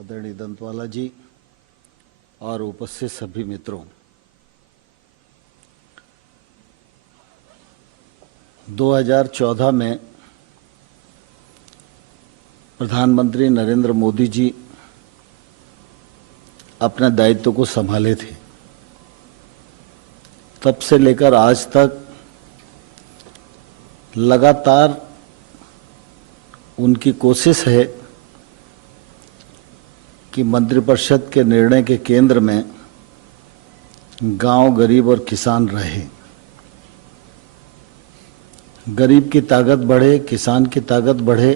आदरणीय दंतवाला जी और उपस्थित सभी मित्रों, 2014 में प्रधानमंत्री नरेंद्र मोदी जी अपने दायित्व को संभाले थे। तब से लेकर आज तक लगातार उनकी कोशिश है कि मंत्रिपरिषद के निर्णय के केंद्र में गांव, गरीब और किसान रहे। गरीब की ताकत बढ़े, किसान की ताकत बढ़े,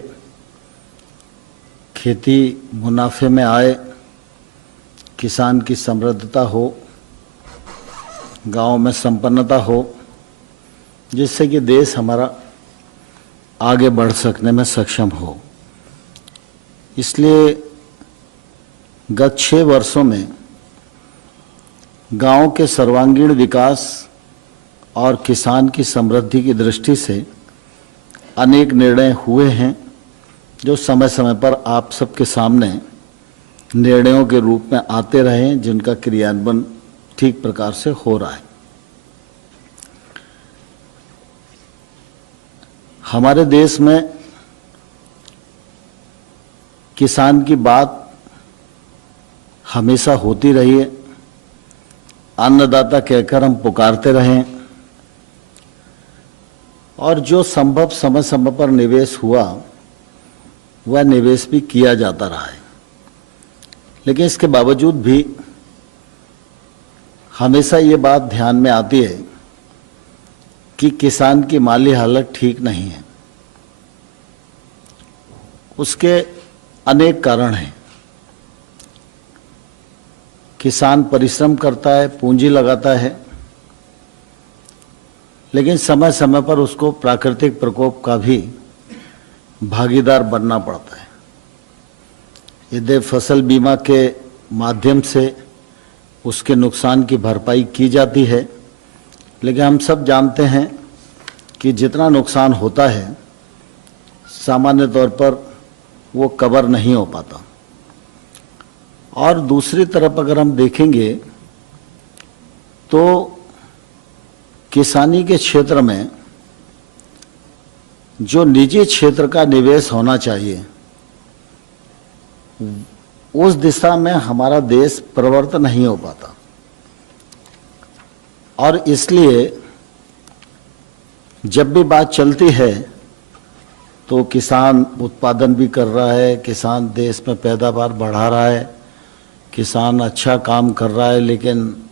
खेती मुनाफे में आए, किसान की समृद्धता हो, गांव में संपन्नता हो, जिससे कि देश हमारा आगे बढ़ सकने में सक्षम हो। इसलिए गत 6 वर्षों में गांव के सर्वांगीण विकास और किसान की समृद्धि की दृष्टि से अनेक निर्णय हुए हैं, जो समय समय पर आप सबके सामने निर्णयों के रूप में आते रहे हैं, जिनका क्रियान्वयन ठीक प्रकार से हो रहा है। हमारे देश में किसान की बात हमेशा होती रही है। अन्नदाता कहकर हम पुकारते रहे और जो संभव समय समय पर निवेश हुआ वह निवेश भी किया जाता रहा है। लेकिन इसके बावजूद भी हमेशा ये बात ध्यान में आती है कि किसान की माली हालत ठीक नहीं है। उसके अनेक कारण हैं। किसान परिश्रम करता है, पूंजी लगाता है, लेकिन समय समय पर उसको प्राकृतिक प्रकोप का भी भागीदार बनना पड़ता है। यदि फसल बीमा के माध्यम से उसके नुकसान की भरपाई की जाती है, लेकिन हम सब जानते हैं कि जितना नुकसान होता है सामान्य तौर पर वो कवर नहीं हो पाता। और दूसरी तरफ अगर हम देखेंगे तो किसानी के क्षेत्र में जो निजी क्षेत्र का निवेश होना चाहिए, उस दिशा में हमारा देश प्रवृत्त नहीं हो पाता। और इसलिए जब भी बात चलती है तो किसान उत्पादन भी कर रहा है, किसान देश में पैदावार बढ़ा रहा है, किसान अच्छा काम कर रहा है, लेकिन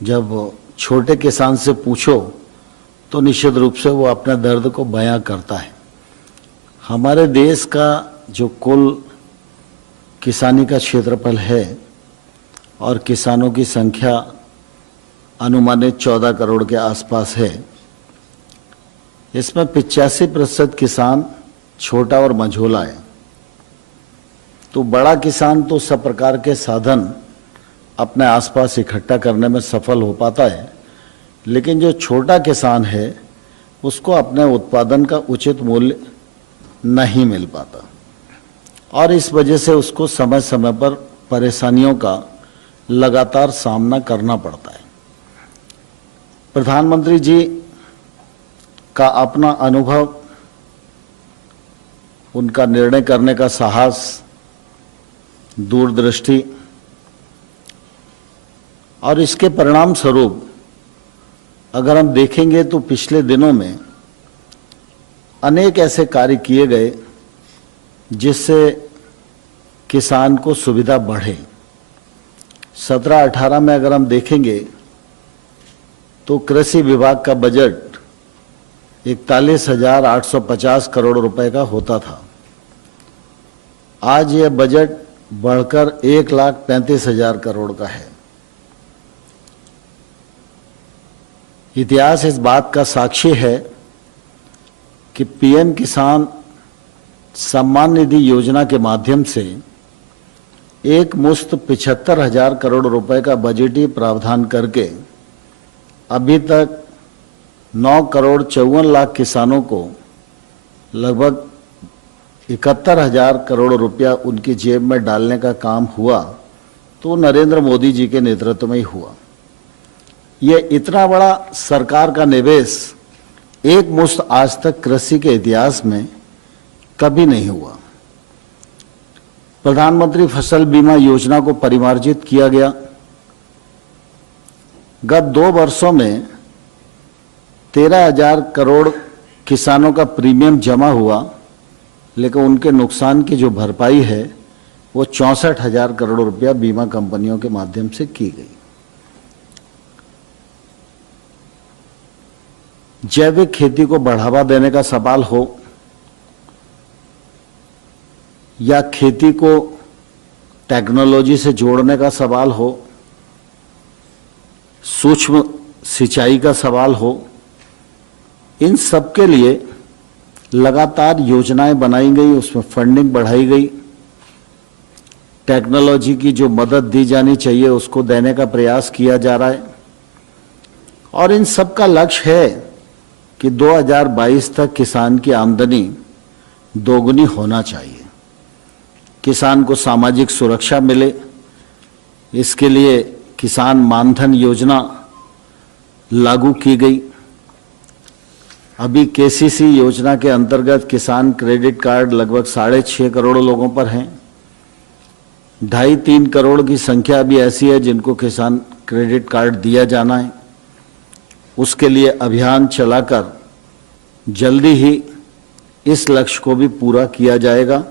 जब छोटे किसान से पूछो तो निश्चित रूप से वो अपने दर्द को बयां करता है। हमारे देश का जो कुल किसानी का क्षेत्रफल है और किसानों की संख्या अनुमानित 14 करोड़ के आसपास है, इसमें 85% किसान छोटा और मझोला है। तो बड़ा किसान तो सब प्रकार के साधन अपने आसपास इकट्ठा करने में सफल हो पाता है, लेकिन जो छोटा किसान है उसको अपने उत्पादन का उचित मूल्य नहीं मिल पाता और इस वजह से उसको समय समय पर परेशानियों का लगातार सामना करना पड़ता है। प्रधानमंत्री जी का अपना अनुभव, उनका निर्णय करने का साहस, दूरदृष्टि और इसके परिणाम स्वरूप अगर हम देखेंगे तो पिछले दिनों में अनेक ऐसे कार्य किए गए जिससे किसान को सुविधा बढ़े। 17-18 में अगर हम देखेंगे तो कृषि विभाग का बजट 41,850 करोड़ रुपए का होता था। आज यह बजट बढ़कर 1,35,000 करोड़ का है। इतिहास इस बात का साक्षी है कि पीएम किसान सम्मान निधि योजना के माध्यम से एक मुश्त 75,000 करोड़ रुपए का बजटीय प्रावधान करके अभी तक 9 करोड़ 54 लाख किसानों को लगभग 71,000 करोड़ रुपया उनकी जेब में डालने का काम हुआ तो नरेंद्र मोदी जी के नेतृत्व में ही हुआ। ये इतना बड़ा सरकार का निवेश एक मुश्त आज तक कृषि के इतिहास में कभी नहीं हुआ। प्रधानमंत्री फसल बीमा योजना को परिमार्जित किया गया। गत 2 वर्षों में 13,000 करोड़ किसानों का प्रीमियम जमा हुआ, लेकिन उनके नुकसान की जो भरपाई है वो 64,000 करोड़ रुपया बीमा कंपनियों के माध्यम से की गई। जैविक खेती को बढ़ावा देने का सवाल हो या खेती को टेक्नोलॉजी से जोड़ने का सवाल हो, सूक्ष्म सिंचाई का सवाल हो, इन सब के लिए लगातार योजनाएं बनाई गई, उसमें फंडिंग बढ़ाई गई। टेक्नोलॉजी की जो मदद दी जानी चाहिए उसको देने का प्रयास किया जा रहा है और इन सब का लक्ष्य है कि 2022 तक किसान की आमदनी दोगुनी होना चाहिए, किसान को सामाजिक सुरक्षा मिले। इसके लिए किसान मानधन योजना लागू की गई। अभी केसीसी योजना के अंतर्गत किसान क्रेडिट कार्ड लगभग 6.5 करोड़ लोगों पर हैं। 2.5-3 करोड़ की संख्या भी ऐसी है जिनको किसान क्रेडिट कार्ड दिया जाना है। उसके लिए अभियान चलाकर जल्दी ही इस लक्ष्य को भी पूरा किया जाएगा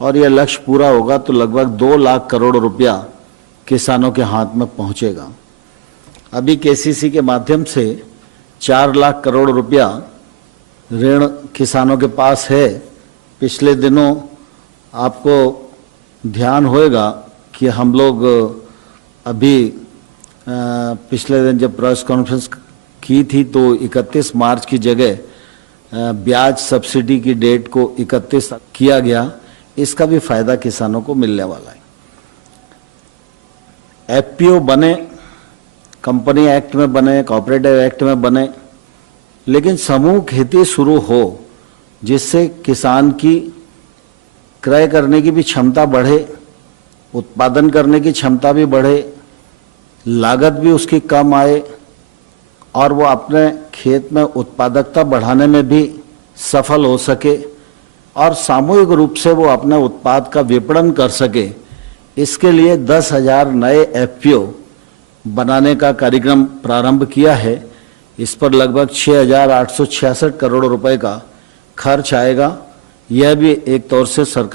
और यह लक्ष्य पूरा होगा तो लगभग 2 लाख करोड़ रुपया किसानों के हाथ में पहुंचेगा। अभी केसीसी के माध्यम से 4 लाख करोड़ रुपया ऋण किसानों के पास है। पिछले दिनों आपको ध्यान होगा कि हम लोग अभी पिछले दिन जब प्रेस कॉन्फ्रेंस की थी तो 31 मार्च की जगह ब्याज सब्सिडी की डेट को 31 किया गया। इसका भी फायदा किसानों को मिलने वाला है। एफपीओ बने, कंपनी एक्ट में बने, कोऑपरेटिव एक्ट में बने, लेकिन समूह खेती शुरू हो जिससे किसान की क्रय करने की भी क्षमता बढ़े, उत्पादन करने की क्षमता भी बढ़े, लागत भी उसकी कम आए और वो अपने खेत में उत्पादकता बढ़ाने में भी सफल हो सके और सामूहिक रूप से वो अपने उत्पाद का विपणन कर सके। इसके लिए 10,000 नए एफपीओ बनाने का कार्यक्रम प्रारंभ किया है। इस पर लगभग 6,866 करोड़ रुपए का खर्च आएगा। यह भी एक तौर से सरकार